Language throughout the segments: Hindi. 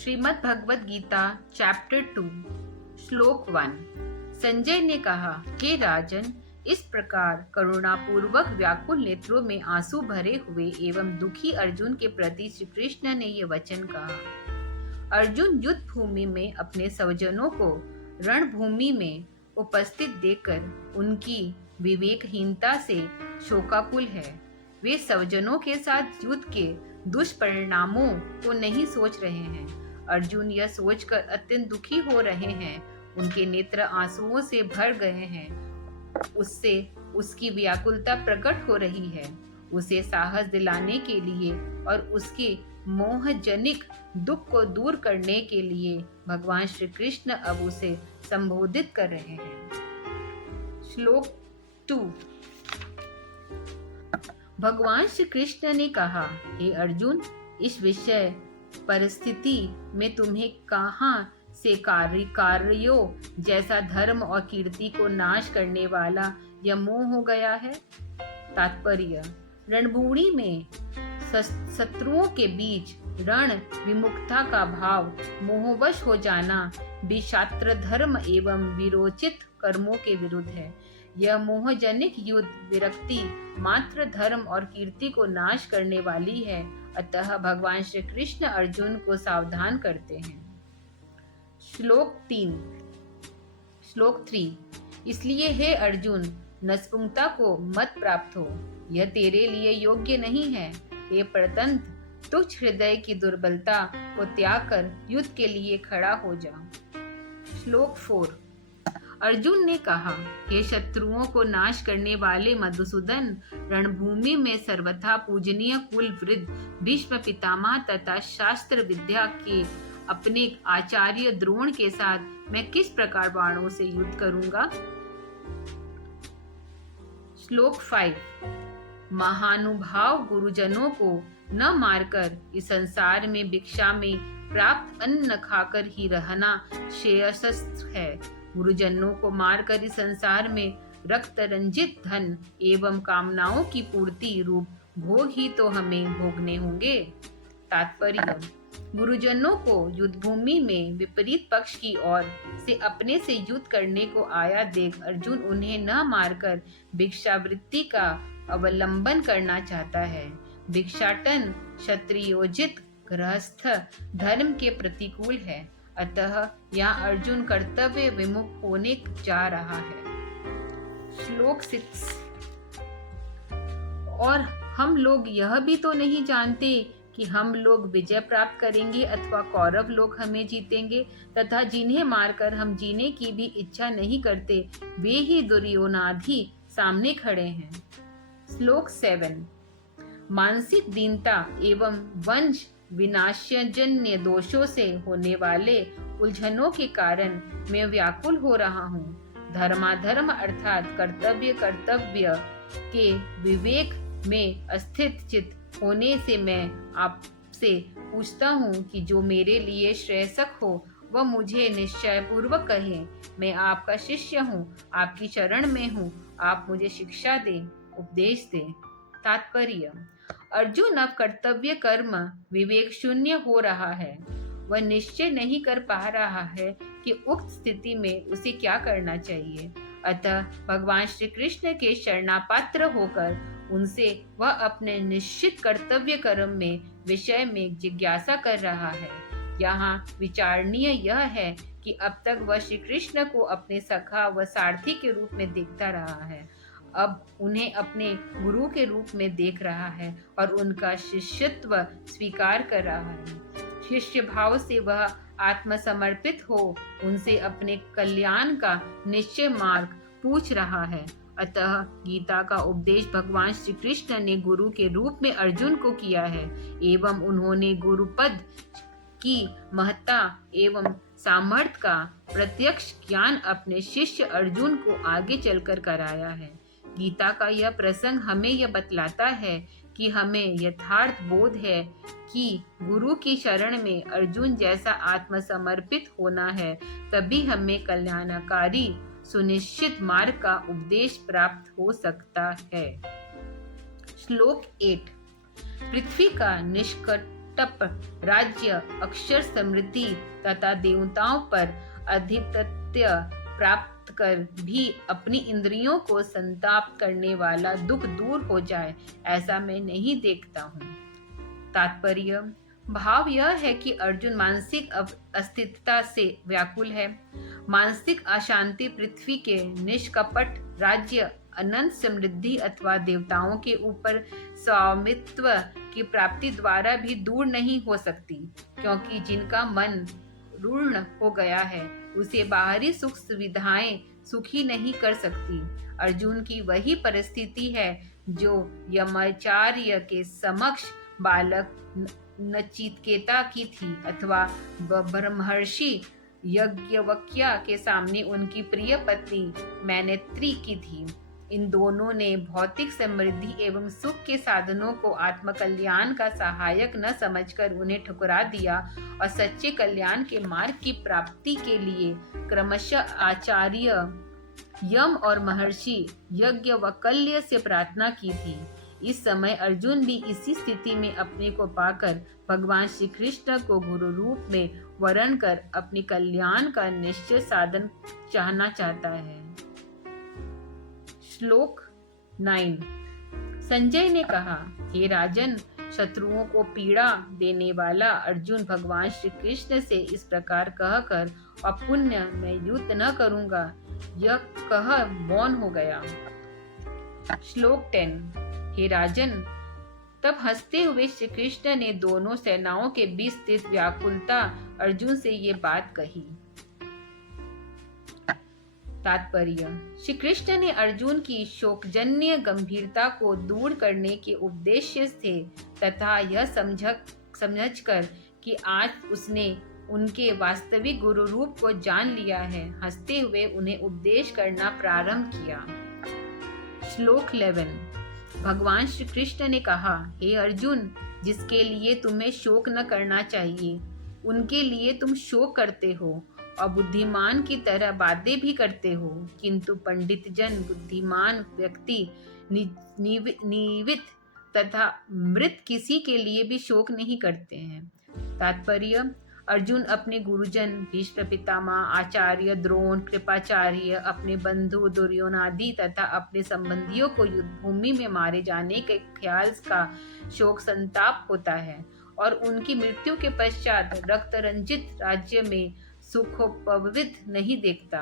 श्रीमद् भगवद गीता चैप्टर 2 श्लोक 1। संजय ने कहा, हे राजन, इस प्रकार करुणापूर्वक व्याकुल नेत्रों में आंसू भरे हुए एवं दुखी अर्जुन के प्रति श्री कृष्ण ने ये वचन कहा। अर्जुन युद्ध भूमि में अपने स्वजनों को रणभूमि में उपस्थित देखकर उनकी विवेकहीनता से शोकाकुल है। वे स्वजनों के साथ युद्ध के दुष्परिणामों को नहीं सोच रहे हैं। अर्जुन यह सोचकर अत्यंत दुखी हो रहे हैं। उनके नेत्र आंसुओं से भर गए हैं। उससे उसकी व्याकुलता प्रकट हो रही है। उसे साहस दिलाने के लिए और उसके मोहजनिक दुख को दूर करने के लिए भगवान श्री कृष्ण अब उसे संबोधित कर रहे हैं। श्लोक 2। भगवान श्री कृष्ण ने कहा, हे अर्जुन, इस विषय परिस्थिति में तुम्हें कहाँ से कार्यों जैसा धर्म और कीर्ति को नाश करने वाला यह मोह हो गया है। तात्पर्य, रणभूमि में शत्रुओं के बीच रण विमुखता का भाव, मोहवश हो जाना भी शास्त्र धर्म एवं विरोचित कर्मों के विरुद्ध है। यह मोहजनिक युद्ध विरक्ति मात्र धर्म और कीर्ति को नाश करने वाली है। अतः भगवान श्री कृष्ण अर्जुन को सावधान करते हैं। श्लोक 3। इसलिए हे अर्जुन, नपुंसकता को मत प्राप्त हो, यह तेरे लिए योग्य नहीं है। हे प्रतंत, तुच्छ हृदय की दुर्बलता को त्याग कर युद्ध के लिए खड़ा हो जा। श्लोक 4। अर्जुन ने कहा, हे शत्रुओं को नाश करने वाले मधुसूदन, रणभूमि में सर्वथा पूजनीय कुल वृद्ध भीष्म पितामह तथा शास्त्र विद्या के अपने आचार्य द्रोण के साथ मैं किस प्रकार बाणों से युद्ध करूंगा। श्लोक 5। महानुभाव गुरुजनों को न मारकर इस संसार में भिक्षा में प्राप्त अन्न खाकर ही रहना श्रेयस्कर है। गुरुजनों को मारकर इस संसार में रक्त रंजित धन एवं कामनाओं की पूर्ति रूप भोग ही तो हमें भोगने होंगे। तात्पर्य, गुरुजनों को युद्ध भूमि में विपरीत पक्ष की ओर से अपने से युद्ध करने को आया देख अर्जुन उन्हें न मारकर भिक्षावृत्ति का अवलंबन करना चाहता है। भिक्षाटन क्षत्रियोजित गृहस्थ धर्म के प्रतिकूल है। अतः यहाँ अर्जुन कर्तव्य विमुख होने जा रहा है। श्लोक 6। और हम लोग यह भी तो नहीं जानते कि हम लोग विजय प्राप्त करेंगे अथवा कौरव लोग हमें जीतेंगे, तथा जिन्हें मारकर हम जीने की भी इच्छा नहीं करते, वे ही दुर्योधनादि सामने खड़े हैं। श्लोक 7। मानसिक दीनता एवं वंश विनाशजन्य दोषों से होने वाले उलझनों के कारण मैं व्याकुल हो रहा हूँ। धर्माधर्म अर्थात कर्तव्य के विवेक में अस्थित चित्त होने से मैं आपसे पूछता हूँ कि जो मेरे लिए श्रेयस्कर हो वह मुझे निश्चय पूर्वक कहे। मैं आपका शिष्य हूँ, आपकी शरण में हूँ, आप मुझे शिक्षा दें, उपदेश दें। तात्पर्य, अर्जुन अब कर्तव्य कर्म विवेक शून्य हो रहा है। वह निश्चय नहीं कर पा रहा है कि उक्त स्थिति में उसे क्या करना चाहिए। अतः भगवान श्री कृष्ण के शरणापात्र होकर उनसे वह अपने निश्चित कर्तव्य कर्म में विषय में जिज्ञासा कर रहा है। यहाँ विचारणीय यह है कि अब तक वह श्री कृष्ण को अपने सखा व सारथी के रूप में देखता रहा है। अब उन्हें अपने गुरु के रूप में देख रहा है और उनका शिष्यत्व स्वीकार कर रहा है। शिष्य भाव से वह आत्मसमर्पित हो उनसे अपने कल्याण का निश्चय मार्ग पूछ रहा है। अतः गीता का उपदेश भगवान श्री कृष्ण ने गुरु के रूप में अर्जुन को किया है एवं उन्होंने गुरुपद की महत्ता एवं सामर्थ्य का प्रत्यक्ष ज्ञान अपने शिष्य अर्जुन को आगे चलकर कराया है। गीता का यह प्रसंग हमें यह बतलाता है कि हमें यथार्थ बोध है कि गुरु की शरण में अर्जुन जैसा आत्मसमर्पित होना है, तभी हमें कल्याणकारी सुनिश्चित मार्ग का उपदेश प्राप्त हो सकता है। श्लोक 8। पृथ्वी का निष्कट तप, राज्य, अक्षर समृद्धि तथा देवताओं पर आधिपत्य प्राप्त कर भी अपनी इंद्रियों को संताप करने वाला दुख दूर हो जाए, ऐसा मैं नहीं देखता हूँ। तात्पर्य: भाव यह है कि अर्जुन मानसिक अस्थिरता से व्याकुल है। मानसिक अशांति पृथ्वी के निष्कपट राज्य, अनंत समृद्धि अथवा देवताओं के ऊपर स्वामित्व की प्राप्ति द्वारा भी दूर नहीं हो सकती, क्योंकि जिनका मन रूढ़ हो गया है उसे बाहरी सुख सुविधाएं सुखी नहीं कर सकती। अर्जुन की वही परिस्थिति है जो यमाचार्य के समक्ष बालक नचिकेता की थी, अथवा ब्रह्मर्षि यज्ञवल्क्य के सामने उनकी प्रिय पत्नी मैनेत्री की थी। इन दोनों ने भौतिक समृद्धि एवं सुख के साधनों को आत्मकल्याण का सहायक न समझकर उन्हें ठुकरा दिया और सच्चे कल्याण के मार्ग की प्राप्ति के लिए क्रमशः आचार्य यम और महर्षि यज्ञवल्क्य से प्रार्थना की थी। इस समय अर्जुन भी इसी स्थिति में अपने को पाकर भगवान श्री कृष्ण को गुरु रूप में वर्ण कर अपने कल्याण का निश्चय साधन चाहना चाहता है। श्लोक 9। संजय ने कहा, हे राजन, शत्रुओं को पीड़ा देने वाला अर्जुन भगवान श्री कृष्ण से इस प्रकार कहकर अपुण्य मैं युद्ध न करूंगा, यह कह मौन हो गया। श्लोक 10। हे राजन, तब हंसते हुए श्री कृष्ण ने दोनों सेनाओं के बीच स्थित व्याकुलता अर्जुन से ये बात कही। तात्पर्य: श्री कृष्ण ने अर्जुन की शोकजन्य गंभीरता को दूर करने के उद्देश्य से तथा यह समझकर कि आज उसने उनके वास्तविक गुरु रूप को जान लिया है, हंसते हुए उन्हें उपदेश करना प्रारंभ किया। श्लोक 11। भगवान श्री कृष्ण ने कहा, हे अर्जुन, जिसके लिए तुम्हें शोक न करना चाहिए उनके लिए तुम शोक करते हो और बुद्धिमान की तरह बातें भी करते हो, किंतु पंडित जन, बुद्धिमान व्यक्ति निवित तथा मृत किसी के लिए भी शोक नहीं करते हैं। तात्पर्य: अर्जुन अपने गुरुजन भीष्म पितामह, आचार्य द्रोण, कृपाचार्य, अपने बंधु दुर्योधनादि तथा अपने संबंधियों को युद्ध भूमि में मारे जाने के ख्याल का शोक संताप होता है और उनकी मृत्यु के पश्चात रक्त रंजित राज्य में सुखोपवित नहीं देखता।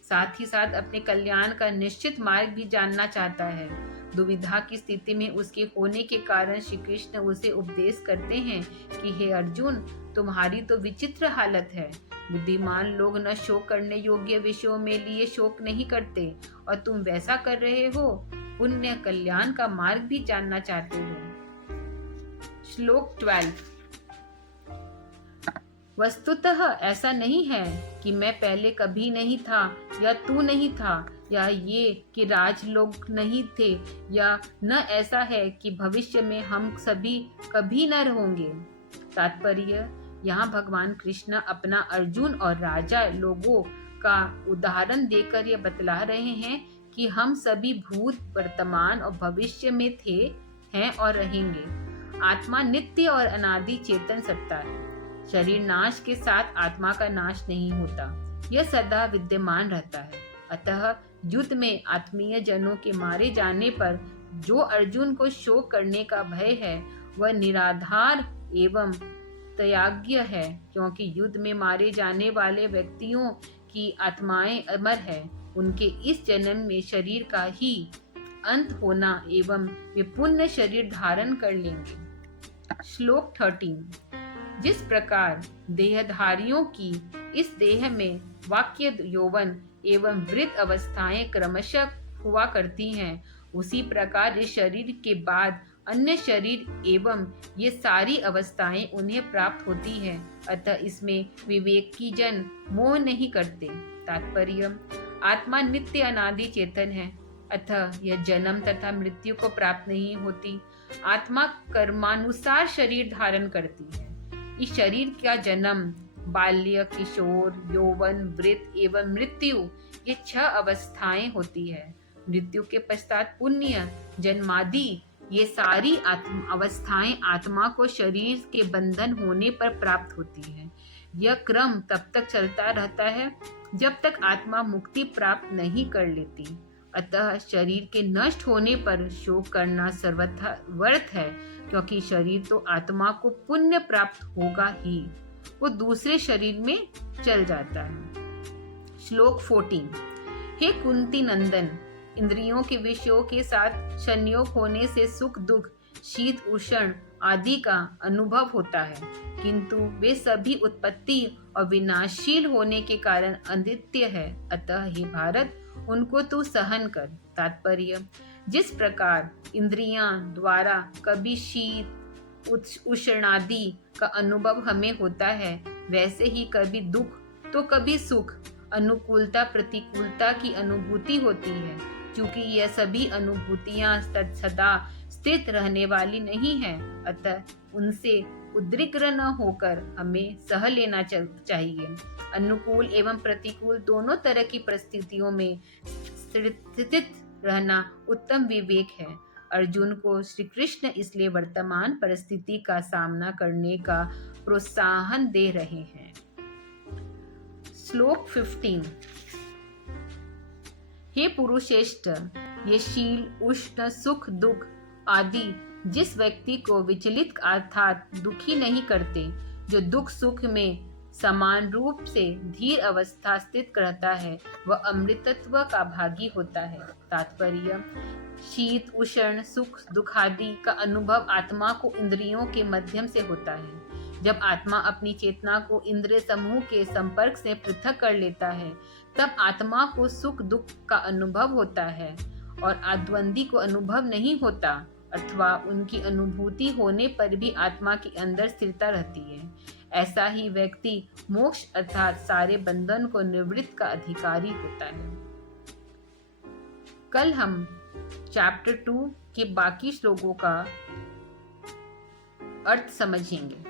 साथ ही साथ अपने कल्याण का निश्चित मार्ग भी जानना चाहता है। दुविधा की स्थिति में उसके होने के कारण श्री कृष्ण उसे उपदेश करते हैं कि हे अर्जुन, तुम्हारी तो विचित्र हालत है। बुद्धिमान लोग न शोक करने योग्य विषयों में लिए शोक नहीं करते और तुम वैसा कर रहे हो, पुण्य कल्याण का मार्ग भी जानना चाहते हो। श्लोक 12। वस्तुतः ऐसा नहीं है कि मैं पहले कभी नहीं था या तू नहीं था, या ये कि राज लोग नहीं थे, या न ऐसा है कि भविष्य में हम सभी कभी न रहेंगे। तात्पर्य: यहाँ भगवान कृष्ण अपना अर्जुन और राजा लोगों का उदाहरण देकर यह बतला रहे हैं कि हम सभी भूत, वर्तमान और भविष्य में थे, हैं और रहेंगे। आत्मा नित्य और अनादि चेतन सत्ता है। शरीर नाश के साथ आत्मा का नाश नहीं होता, यह सदा विद्यमान रहता है। अतः युद्ध में आत्मीय जनों के मारे जाने पर जो अर्जुन को शोक करने का भय है वह निराधार एवं त्याज्य है, क्योंकि युद्ध में मारे जाने वाले व्यक्तियों की आत्माएं अमर है। उनके इस जन्म में शरीर का ही अंत होना एवं वे पुण्य शरीर धारण कर लेंगे। श्लोक 13। जिस प्रकार देहधारियों की इस देह में वाक्य, यौवन एवं वृद्ध अवस्थाएं क्रमशः हुआ करती हैं, उसी प्रकार इस शरीर के बाद अन्य शरीर एवं ये सारी अवस्थाएं उन्हें प्राप्त होती हैं। अतः इसमें विवेकी जन मोह नहीं करते। तात्पर्य: आत्मा नित्य अनादि चेतन है, अतः यह जन्म तथा मृत्यु को प्राप्त नहीं होती। आत्मा कर्मानुसार शरीर धारण करती है। इस शरीर का जन्म, बाल्य, किशोर, यौवन, वृद्ध एवं मृत्यु, ये 6 अवस्थाएं होती है। मृत्यु के पश्चात पुण्य जन्मादि ये सारी अवस्थाएं आत्मा को शरीर के बंधन होने पर प्राप्त होती है। यह क्रम तब तक चलता रहता है जब तक आत्मा मुक्ति प्राप्त नहीं कर लेती। अतः शरीर के नष्ट होने पर शोक करना सर्वथा व्यर्थ है, क्योंकि शरीर तो आत्मा को पुण्य प्राप्त होगा ही, वो दूसरे शरीर में चल जाता है। श्लोक 14। हे कुंती नंदन, इंद्रियों के विषयों के साथ संयोग होने से सुख दुख, शीत उष्ण आदि का अनुभव होता है, किंतु वे सभी उत्पत्ति और विनाशशील होने के कारण अनित्य है। अतः हे भारत, उनको तू सहन कर। तात्पर्य: जिस प्रकार इंद्रियां द्वारा कभी शीत उष्ण आदि का अनुभव हमें होता है, वैसे ही कभी दुख तो कभी सुख, अनुकूलता प्रतिकूलता की अनुभूति होती है। क्योंकि यह सभी अनुभूतियां सदा स्थित रहने वाली नहीं है, अतः उनसे उद्विग्न न होकर हमें सह लेना चाहिए। अनुकूल एवं प्रतिकूल दोनों तरह की परिस्थितियों में स्थित रहना उत्तम विवेक है। अर्जुन को श्री कृष्ण इसलिए वर्तमान परिस्थिति का सामना करने का प्रोत्साहन दे रहे हैं। श्लोक 15। हे पुरुषेष्ठ, ये शील उष्ण सुख दुख आदि जिस व्यक्ति को विचलित अर्थात दुखी नहीं करते, जो दुख सुख में समान रूप से धीर अवस्था स्थित रहता है, वह अमृतत्व का भागी होता है। तात्पर्य: शीत उष्ण सुख दुख आदि का अनुभव आत्मा को इंद्रियों के माध्यम से होता है। जब आत्मा अपनी चेतना को इंद्रिय समूह के संपर्क से पृथक कर लेता है, तब आत्मा को सुख दुख का अनुभव होता है और आद्वंदी को अनुभव नहीं होता, अथवा उनकी अनुभूति होने पर भी आत्मा के अंदर स्थिरता रहती है। ऐसा ही व्यक्ति मोक्ष अर्थात सारे बंधन को निवृत्त का अधिकारी होता है। कल हम चैप्टर 2 के बाकी श्लोकों का अर्थ समझेंगे।